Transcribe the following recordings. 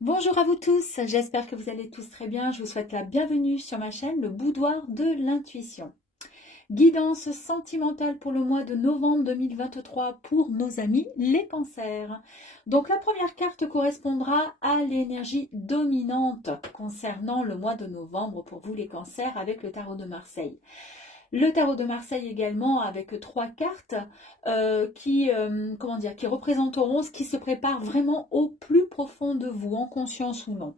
Bonjour à vous tous, j'espère que vous allez tous très bien. Je vous souhaite la bienvenue sur ma chaîne, le boudoir de l'intuition. Guidance sentimentale pour le mois de novembre 2023 pour nos amis les cancers. Donc la première carte correspondra à l'énergie dominante concernant le mois de novembre pour vous les cancers avec le tarot de Marseille. Le tarot de Marseille également avec trois cartes qui représenteront ce qui se prépare vraiment au plus profond de vous, en conscience ou non.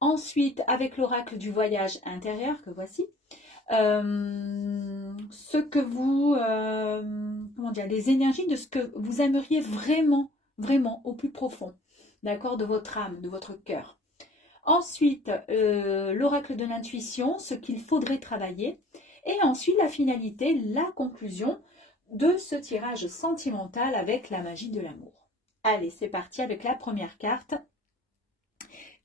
Ensuite, avec l'oracle du voyage intérieur que voici, ce que vous, les énergies de ce que vous aimeriez vraiment, vraiment au plus profond, d'accord, de votre âme, de votre cœur. Ensuite, l'oracle de l'intuition, ce qu'il faudrait travailler. Et ensuite, la finalité, la conclusion de ce tirage sentimental avec la magie de l'amour. Allez, c'est parti avec la première carte,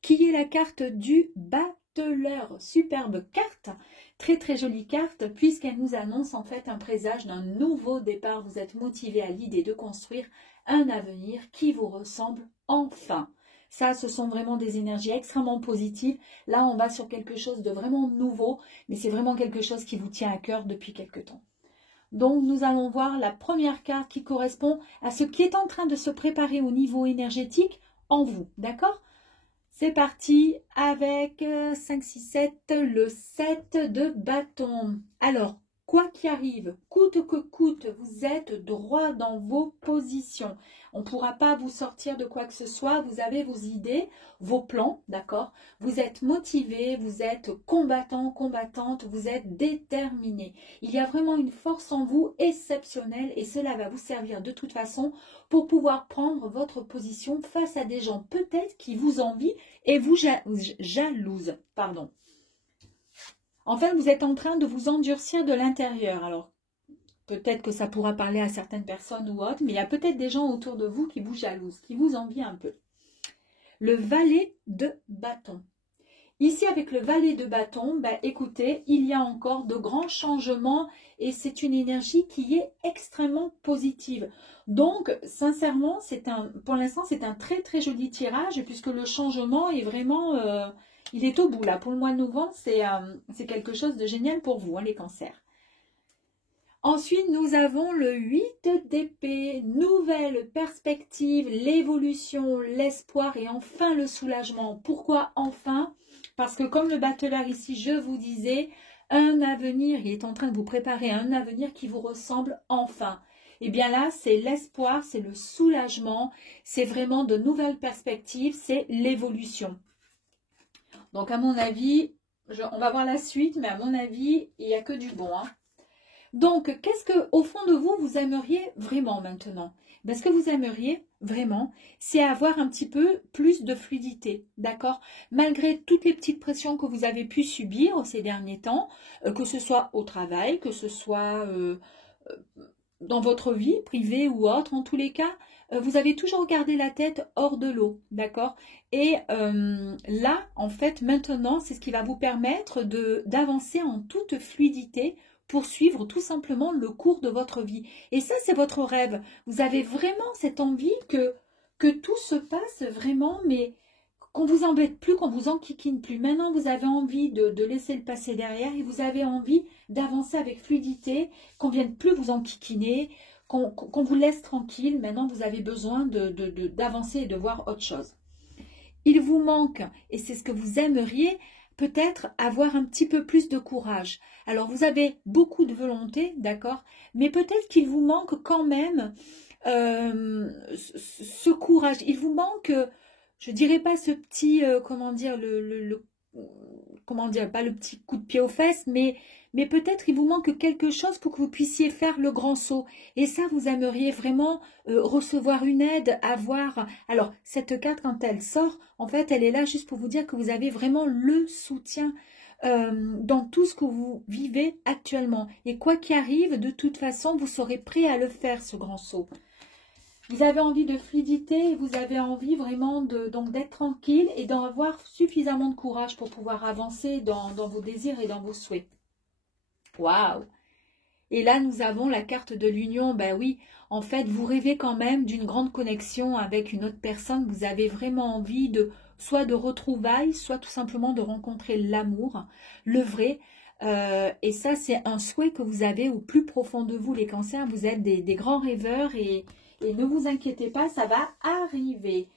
qui est la carte du battleur. Superbe carte, très très jolie carte, puisqu'elle nous annonce en fait un présage d'un nouveau départ. Vous êtes motivé à l'idée de construire un avenir qui vous ressemble enfin. Ça, ce sont vraiment des énergies extrêmement positives. Là, on va sur quelque chose de vraiment nouveau, mais c'est vraiment quelque chose qui vous tient à cœur depuis quelque temps. Donc, nous allons voir la première carte qui correspond à ce qui est en train de se préparer au niveau énergétique en vous, d'accord? C'est parti avec 5, 6, 7, le 7 de bâton. Alors, quoi qu'il arrive, coûte que coûte, vous êtes droit dans vos positions. On ne pourra pas vous sortir de quoi que ce soit. Vous avez vos idées, vos plans, d'accord? Vous êtes motivé, vous êtes combattant, combattante, vous êtes déterminé. Il y a vraiment une force en vous exceptionnelle et cela va vous servir de toute façon pour pouvoir prendre votre position face à des gens peut-être qui vous envient et vous jalousent. Pardon. En fait, vous êtes en train de vous endurcir de l'intérieur. Alors, peut-être que ça pourra parler à certaines personnes ou autres, mais il y a peut-être des gens autour de vous qui vous jalousent, qui vous envient un peu. Le valet de bâton. Ici, avec le valet de bâton, écoutez, il y a encore de grands changements et c'est une énergie qui est extrêmement positive. Donc, sincèrement, pour l'instant, c'est un très très joli tirage puisque le changement est vraiment, il est au bout là. Pour le mois de novembre, c'est quelque chose de génial pour vous, hein, les cancers. Ensuite, nous avons le 8 d'épée, nouvelle perspective, l'évolution, l'espoir et enfin le soulagement. Pourquoi enfin? Parce que comme le battleur ici, je vous disais, un avenir, il est en train de vous préparer un avenir qui vous ressemble enfin. Et bien là, c'est l'espoir, c'est le soulagement, c'est vraiment de nouvelles perspectives, c'est l'évolution. Donc à mon avis, on va voir la suite, mais à mon avis, il n'y a que du bon, hein. Donc, qu'est-ce que, au fond de vous, vous aimeriez vraiment maintenant? Ce que vous aimeriez vraiment, c'est avoir un petit peu plus de fluidité, d'accord? Malgré toutes les petites pressions que vous avez pu subir ces derniers temps, que ce soit au travail, que ce soit dans votre vie privée ou autre, en tous les cas, vous avez toujours gardé la tête hors de l'eau, d'accord? Et là, en fait, maintenant, c'est ce qui va vous permettre d'avancer en toute fluidité pour suivre tout simplement le cours de votre vie. Et ça, c'est votre rêve. Vous avez vraiment cette envie que tout se passe vraiment, mais qu'on vous embête plus, qu'on vous enquiquine plus. Maintenant, vous avez envie de laisser le passé derrière et vous avez envie d'avancer avec fluidité, qu'on vienne plus vous enquiquiner, qu'on vous laisse tranquille. Maintenant, vous avez besoin d'avancer et de voir autre chose. Il vous manque, et c'est ce que vous aimeriez, peut-être avoir un petit peu plus de courage. Alors, vous avez beaucoup de volonté, d'accord, mais peut-être qu'il vous manque quand même ce courage. Il vous manque, je dirais pas ce petit, pas le petit coup de pied aux fesses, mais peut-être il vous manque quelque chose pour que vous puissiez faire le grand saut. Et ça, vous aimeriez vraiment recevoir une aide, avoir... Alors, cette carte, quand elle sort, en fait, elle est là juste pour vous dire que vous avez vraiment le soutien dans tout ce que vous vivez actuellement. Et quoi qu'il arrive, de toute façon, vous serez prêt à le faire, ce grand saut. Vous avez envie de fluidité, vous avez envie vraiment d'être tranquille et d'en avoir suffisamment de courage pour pouvoir avancer dans vos désirs et dans vos souhaits. Waouh! Et là, nous avons la carte de l'union. Ben oui, en fait, vous rêvez quand même d'une grande connexion avec une autre personne. Vous avez vraiment envie de soit de retrouvailles, soit tout simplement de rencontrer l'amour, le vrai. Et ça, c'est un souhait que vous avez au plus profond de vous, les cancers. Vous êtes des grands rêveurs et ne vous inquiétez pas, ça va arriver.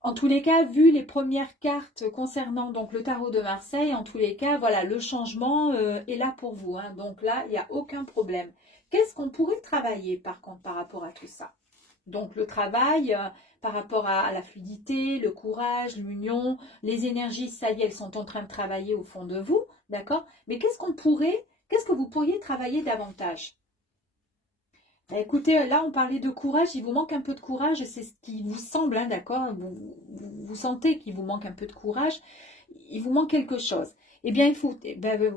En tous les cas, vu les premières cartes concernant donc le tarot de Marseille, en tous les cas, voilà, le changement est là pour vous. Hein. Donc là, il n'y a aucun problème. Qu'est-ce qu'on pourrait travailler par contre par rapport à tout ça? Donc le travail par rapport à la fluidité, le courage, l'union, les énergies, ça y est, elles sont en train de travailler au fond de vous, d'accord? Mais qu'est-ce que vous pourriez travailler davantage? Écoutez, là on parlait de courage, il vous manque un peu de courage, c'est ce qui vous semble, hein, d'accord, vous sentez qu'il vous manque un peu de courage, il vous manque quelque chose. Eh bien,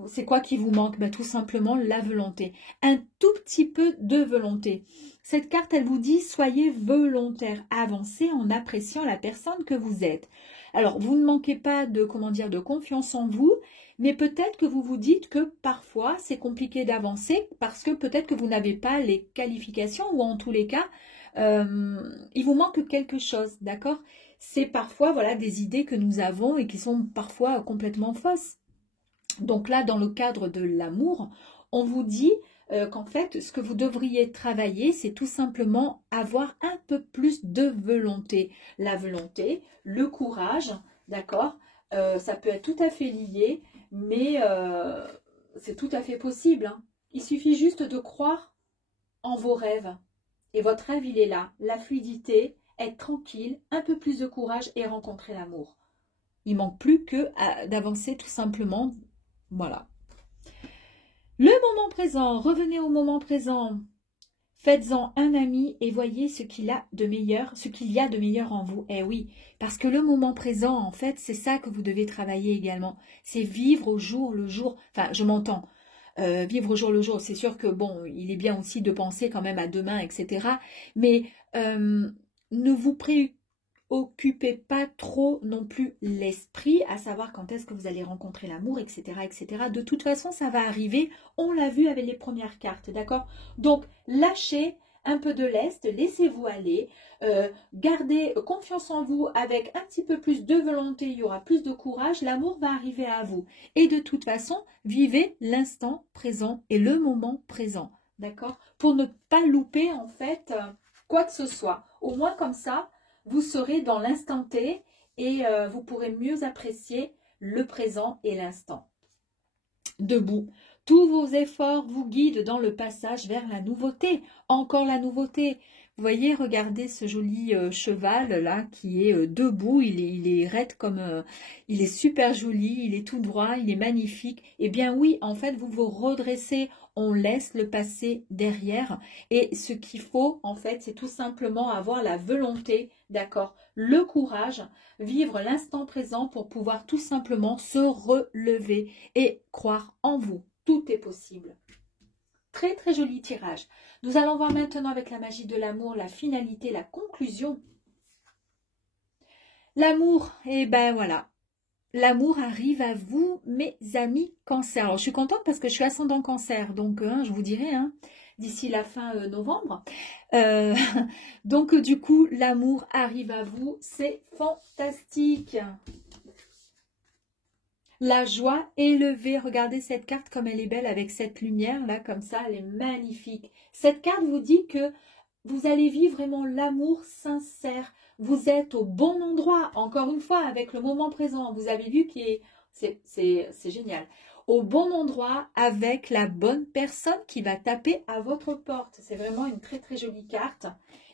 c'est quoi qui vous manque? Tout simplement la volonté, un tout petit peu de volonté. Cette carte, elle vous dit, soyez volontaire, avancez en appréciant la personne que vous êtes. Alors, vous ne manquez pas de, comment dire, de confiance en vous, mais peut-être que vous vous dites que parfois c'est compliqué d'avancer parce que peut-être que vous n'avez pas les qualifications ou en tous les cas, il vous manque quelque chose, d'accord? C'est parfois voilà, des idées que nous avons et qui sont parfois complètement fausses. Donc là, dans le cadre de l'amour, on vous dit qu'en fait, ce que vous devriez travailler, c'est tout simplement avoir un peu plus de volonté. La volonté, le courage, d'accord? Ça peut être tout à fait lié, mais c'est tout à fait possible. Hein. Il suffit juste de croire en vos rêves. Et votre rêve, il est là. La fluidité, être tranquille, un peu plus de courage et rencontrer l'amour. Il manque plus que d'avancer tout simplement. Voilà. Le moment présent, revenez au moment présent. Faites-en un ami et voyez ce qu'il y a de meilleur en vous. Eh oui, parce que le moment présent, en fait, c'est ça que vous devez travailler également. C'est vivre au jour le jour. Enfin, je m'entends. Vivre au jour le jour, c'est sûr que bon, il est bien aussi de penser quand même à demain, etc. Mais ne vous préoccupez pas trop non plus l'esprit, à savoir quand est-ce que vous allez rencontrer l'amour, etc., etc. De toute façon, ça va arriver. On l'a vu avec les premières cartes, d'accord? Donc, lâchez un peu de lest, laissez-vous aller, gardez confiance en vous avec un petit peu plus de volonté, il y aura plus de courage, l'amour va arriver à vous. Et de toute façon, vivez l'instant présent et le moment présent, d'accord? Pour ne pas louper en fait quoi que ce soit. Au moins comme ça, vous serez dans l'instant T et vous pourrez mieux apprécier le présent et l'instant. Debout. Tous vos efforts vous guident dans le passage vers la nouveauté. Encore la nouveauté. Vous voyez, regardez ce joli cheval là qui est debout. Il est raide comme... il est super joli, il est tout droit, il est magnifique. Eh bien oui, en fait, vous vous redressez. On laisse le passé derrière. Et ce qu'il faut, en fait, c'est tout simplement avoir la volonté, d'accord, le courage, vivre l'instant présent pour pouvoir tout simplement se relever et croire en vous. Tout est possible. Très très joli tirage. Nous allons voir maintenant avec la magie de l'amour, la finalité, la conclusion. L'amour, et ben voilà. L'amour arrive à vous, mes amis cancer. Alors, je suis contente parce que je suis ascendant cancer, donc je vous dirai d'ici la fin novembre. Donc, du coup, l'amour arrive à vous, c'est fantastique. La joie élevée, regardez cette carte comme elle est belle avec cette lumière là, comme ça, elle est magnifique. Cette carte vous dit que vous allez vivre vraiment l'amour sincère. Vous êtes au bon endroit, encore une fois, avec le moment présent. Vous avez vu que c'est génial. Au bon endroit, avec la bonne personne qui va taper à votre porte. C'est vraiment une très très jolie carte.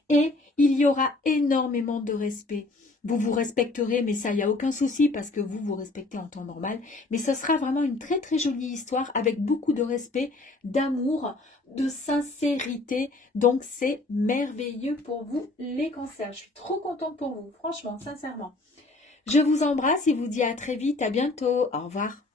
Et il y aura énormément de respect. Vous vous respecterez, mais ça, il n'y a aucun souci parce que vous vous respectez en temps normal. Mais ce sera vraiment une très très jolie histoire avec beaucoup de respect, d'amour, de sincérité. Donc, c'est merveilleux pour vous, les cancers. Je suis trop contente pour vous, franchement, sincèrement. Je vous embrasse et vous dis à très vite, à bientôt. Au revoir.